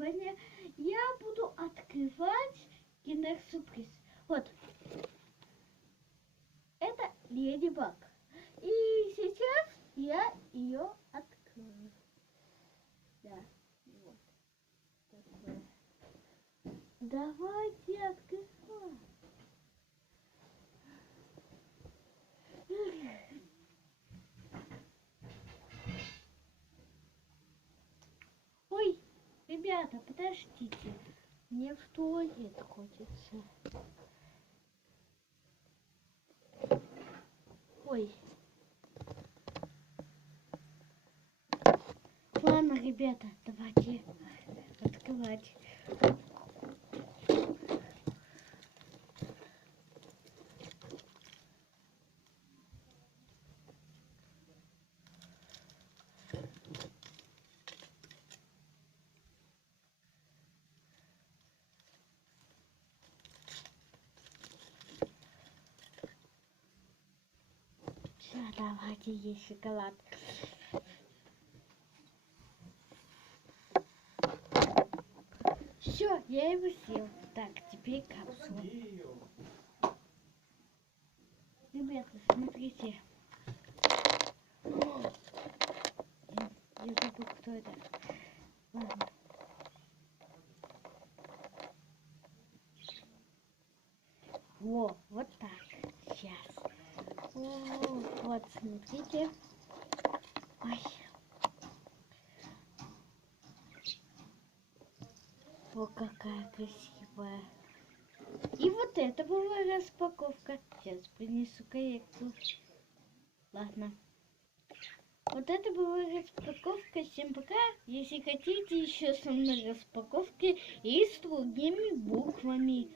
Сегодня я буду открывать киндер-сюрприз. Вот. Это Леди Баг. И сейчас я ее открою. Да, вот. Такое. Давайте открывать. Ой, ребята, подождите. Мне в туалет хочется. Ой. Ладно, ребята, давайте открывать. Все, давайте есть шоколад. Все, я его съел. Так, теперь капсула. Ребята, смотрите. Я забыл, кто это. Ладно. Во, вот так. Сейчас. О, вот, смотрите. Ой. О, какая красивая. И вот это была распаковка. Сейчас принесу коррекцию. Ладно. Вот это была распаковка. Всем пока. Если хотите еще со мной распаковки и с другими буквами.